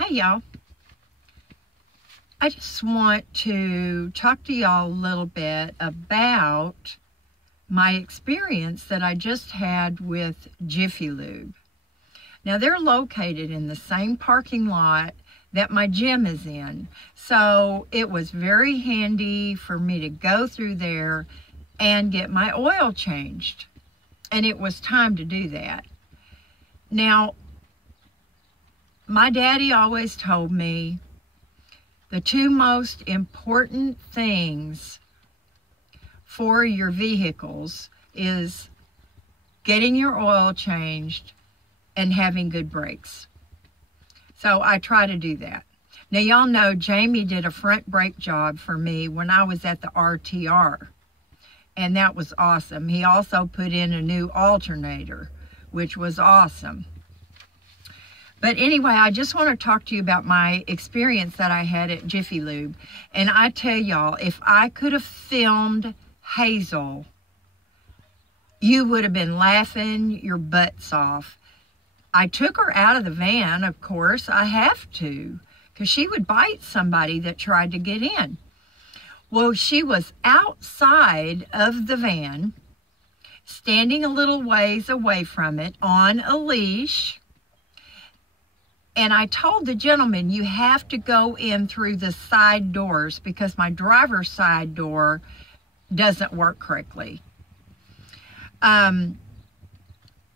Hey y'all, I just want to talk to y'all a little bit about my experience that I just had with Jiffy Lube. Now they're located in the same parking lot that my gym is in, so it was very handy for me to go through there and get my oil changed, and it was time to do that. Now, my daddy always told me the two most important things for your vehicles is getting your oil changed and having good brakes. So I try to do that. Now, y'all know Jamie did a front brake job for me when I was at the RTR, and that was awesome. He also put in a new alternator, which was awesome. But anyway, I just want to talk to you about my experience that I had at Jiffy Lube. And I tell y'all, if I could have filmed Hazel, you would have been laughing your butts off. I took her out of the van, of course. I have to, because she would bite somebody that tried to get in. Well, she was outside of the van, standing a little ways away from it on a leash. And I told the gentleman, you have to go in through the side doors because my driver's side door doesn't work correctly.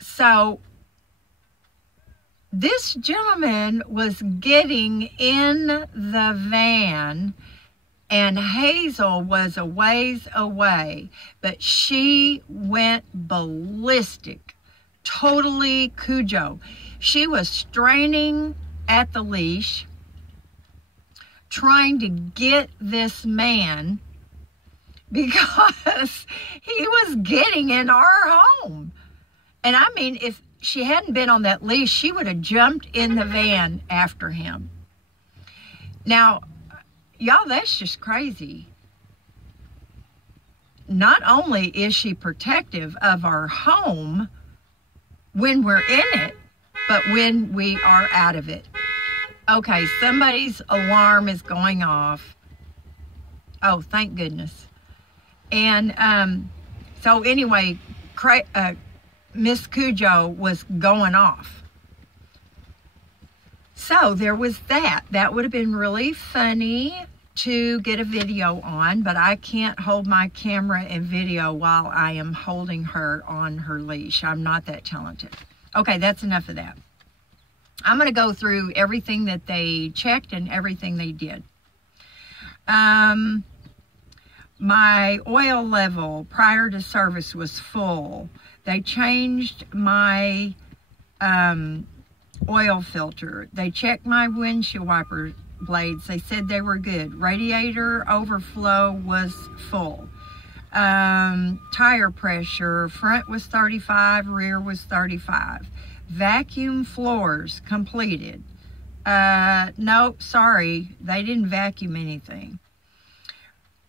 So this gentleman was getting in the van, and Hazel was a ways away, but she went ballistic, totally Cujo. She was straining at the leash, trying to get this man because he was getting in our home. And I mean, if she hadn't been on that leash, she would have jumped in the van after him. Now, y'all, that's just crazy. Not only is she protective of our home when we're in it, but when we are out of it. Okay, somebody's alarm is going off. Oh, thank goodness. And so anyway, Miss Cujo was going off. So there was that. That would have been really funny to get a video on, but I can't hold my camera and video while I am holding her on her leash. I'm not that talented. Okay, that's enough of that. I'm going to go through everything that they checked and everything they did. My oil level prior to service was full. They changed my oil filter. They checked my windshield wiper blades. They said they were good. Radiator overflow was full. Tire pressure, front was 35, rear was 35. Vacuum floors completed. No, sorry, they didn't vacuum anything.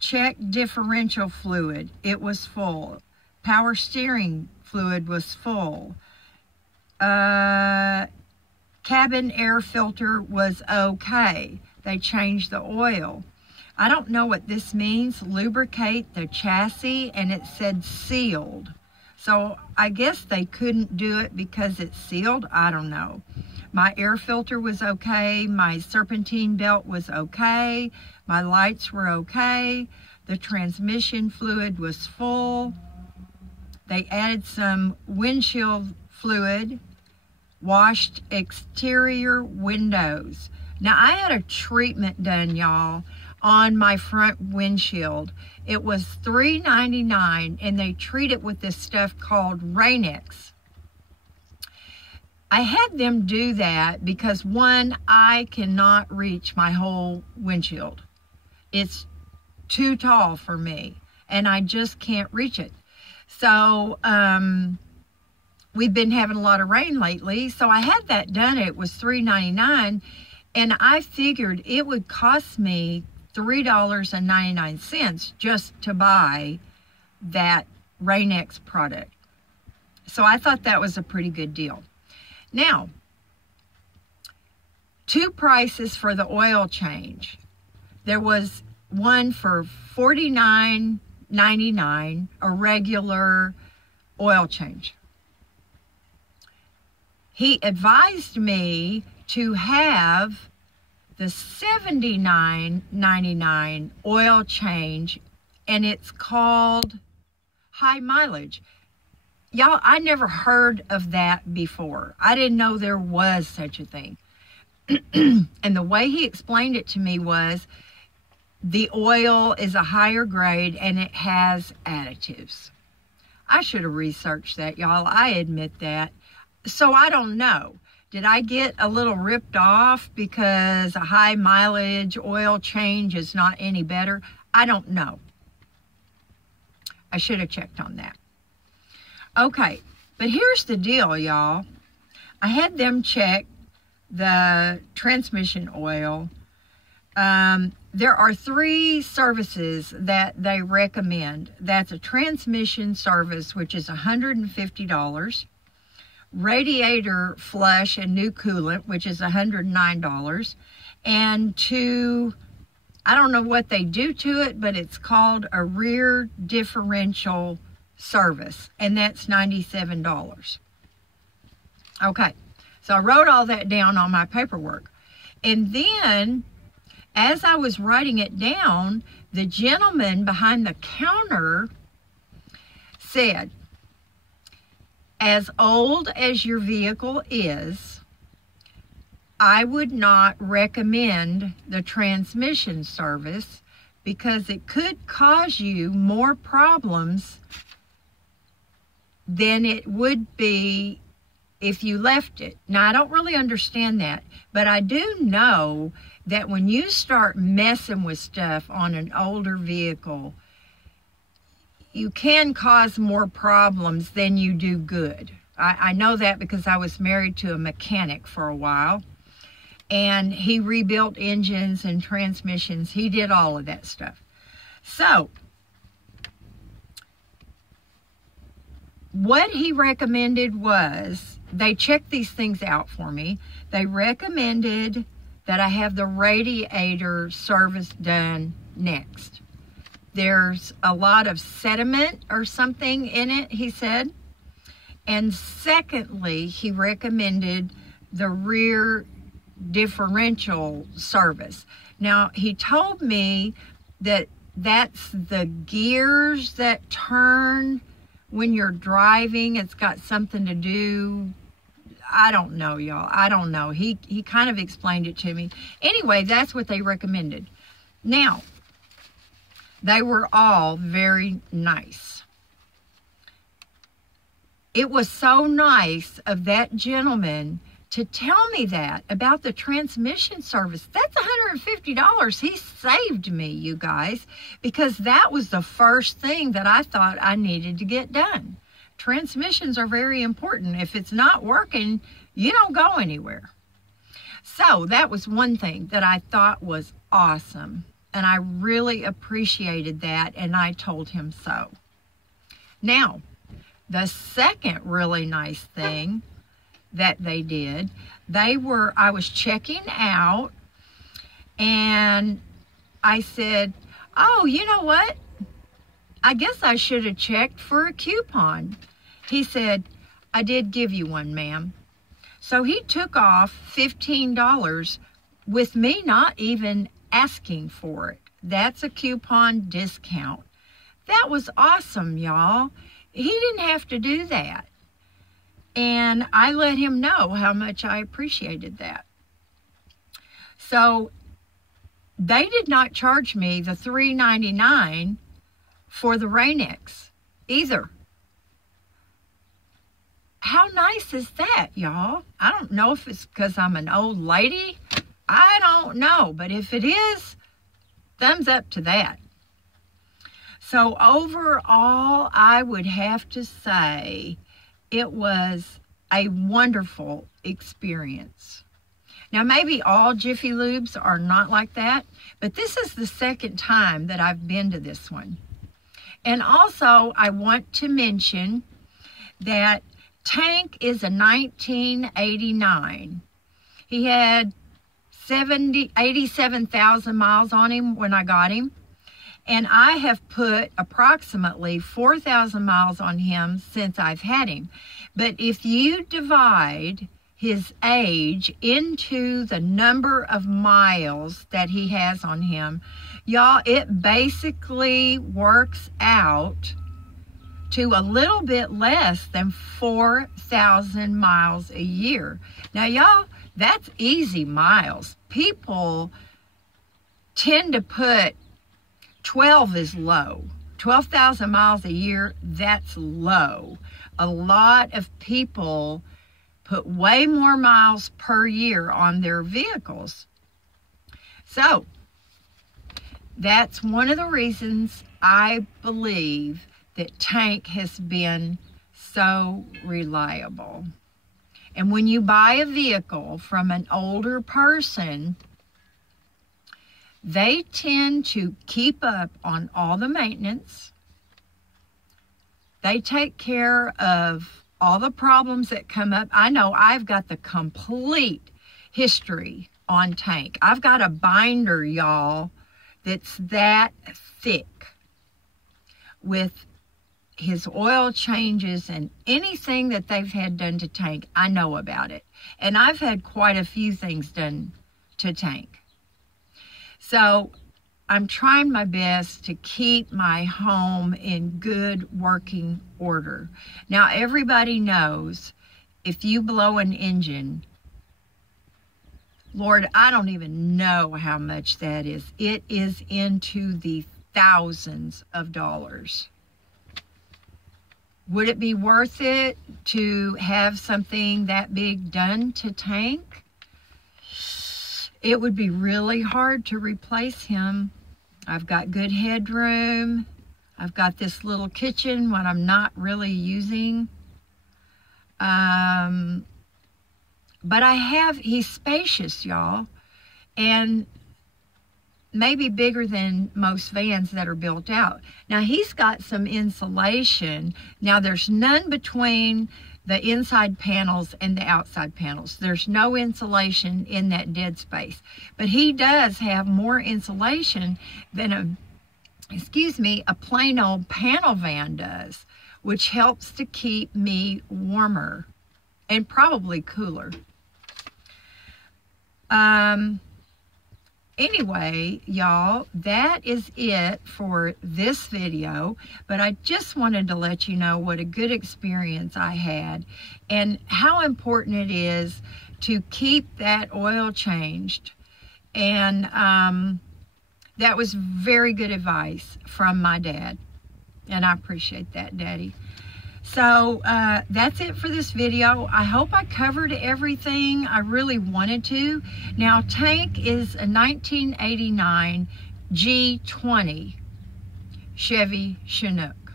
Check differential fluid, it was full. Power steering fluid was full. Cabin air filter was okay. They changed the oil. I don't know what this means. Lubricate the chassis, and it said sealed. So I guess they couldn't do it because it's sealed. I don't know. My air filter was okay. My serpentine belt was okay. My lights were okay. The transmission fluid was full. They added some windshield fluid. Washed exterior windows. Now I had a treatment done, y'all, on my front windshield. It was $3.99, and they treat it with this stuff called Rain-X. I had them do that because, one, I cannot reach my whole windshield. It's too tall for me, and I just can't reach it. So, we've been having a lot of rain lately, so I had that done. It was $3.99, and I figured it would cost me $3.99 just to buy that Rain-X product. So I thought that was a pretty good deal. Now, 2 prices for the oil change. There was one for $49.99, a regular oil change. He advised me to have the $79.99 oil change, and it's called high mileage. Y'all, I never heard of that before. I didn't know there was such a thing. And the way he explained it to me was the oil is a higher grade and it has additives. I should have researched that, y'all. I admit that. So I don't know. Did I get a little ripped off because a high mileage oil change is not any better? I don't know. I should have checked on that. Okay, but here's the deal, y'all. I had them check the transmission oil. There are 3 services that they recommend. That's a transmission service, which is $150. Radiator flush and new coolant, which is $109. And I don't know what they do to it, but it's called a rear differential service, and that's $97. Okay, so I wrote all that down on my paperwork. And then, as I was writing it down, the gentleman behind the counter said, as old as your vehicle is, I would not recommend the transmission service because it could cause you more problems than it would be if you left it. Now, I don't really understand that, but I do know that when you start messing with stuff on an older vehicle, you can cause more problems than you do good. I know that because I was married to a mechanic for a while, and he rebuilt engines and transmissions. He did all of that stuff. So, what he recommended was, they checked these things out for me. They recommended that I have the radiator service done next. There's a lot of sediment or something in it, he said. And secondly, he recommended the rear differential service. Now, he told me that that's the gears that turn when you're driving. It's got something to do, I don't know, y'all. I don't know. He kind of explained it to me. Anyway, that's what they recommended. Now, they were all very nice. It was so nice of that gentleman to tell me that about the transmission service. That's $150. He saved me, you guys, because that was the first thing that I thought I needed to get done. Transmissions are very important. If it's not working, you don't go anywhere. So that was one thing that I thought was awesome, and I really appreciated that, and I told him so. Now, the second really nice thing that they did, I was checking out, and I said, oh, you know what? I guess I should have checked for a coupon. He said, I did give you one, ma'am. So he took off $15 with me not even asking for it. That's a coupon discount. That was awesome, y'all. He didn't have to do that. And I let him know how much I appreciated that. So they did not charge me the $3.99 for the Rain-X either. How nice is that, y'all? I don't know if it's because I'm an old lady. I don't know. But if it is, thumbs up to that. So overall, I would have to say it was a wonderful experience. Now, maybe all Jiffy Lubes are not like that, but this is the second time that I've been to this one. And also, I want to mention that tank is a 1989. He had 87,000 miles on him when I got him. And I have put approximately 4,000 miles on him since I've had him. But if you divide his age into the number of miles that he has on him, y'all, it basically works out to a little bit less than 4,000 miles a year. Now, y'all, that's easy miles. People tend to put 12 is low. 12,000 miles a year, that's low. A lot of people put way more miles per year on their vehicles. So, that's one of the reasons I believe that Tank has been so reliable. And when you buy a vehicle from an older person, they tend to keep up on all the maintenance. They take care of all the problems that come up. I know I've got the complete history on Tank. I've got a binder, y'all, that's that thick with his oil changes and anything that they've had done to Tank. I know about it. And I've had quite a few things done to Tank. So I'm trying my best to keep my home in good working order. Now, everybody knows if you blow an engine, Lord, I don't even know how much that is. It is into the thousands of dollars. Would it be worth it to have something that big done to Tank? It would be really hard to replace him. I've got good headroom. I've got this little kitchen, what I'm not really using. But he's spacious, y'all. And maybe bigger than most vans that are built out. Now, he's got some insulation. Now, there's none between the inside panels and the outside panels. There's no insulation in that dead space. But he does have more insulation than a plain old panel van does, which helps to keep me warmer and probably cooler. Anyway, y'all, that is it for this video, but I just wanted to let you know what a good experience I had and how important it is to keep that oil changed. And that was very good advice from my dad, and I appreciate that, Daddy. So that's it for this video. I hope I covered everything I really wanted to. Now, Tank is a 1989 G20 Chevy Chinook,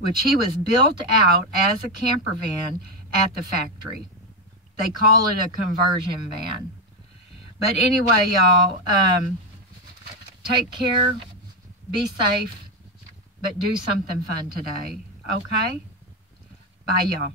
which he was built out as a camper van at the factory. They call it a conversion van. But anyway, y'all, take care, be safe, but do something fun today, okay? Bye, y'all.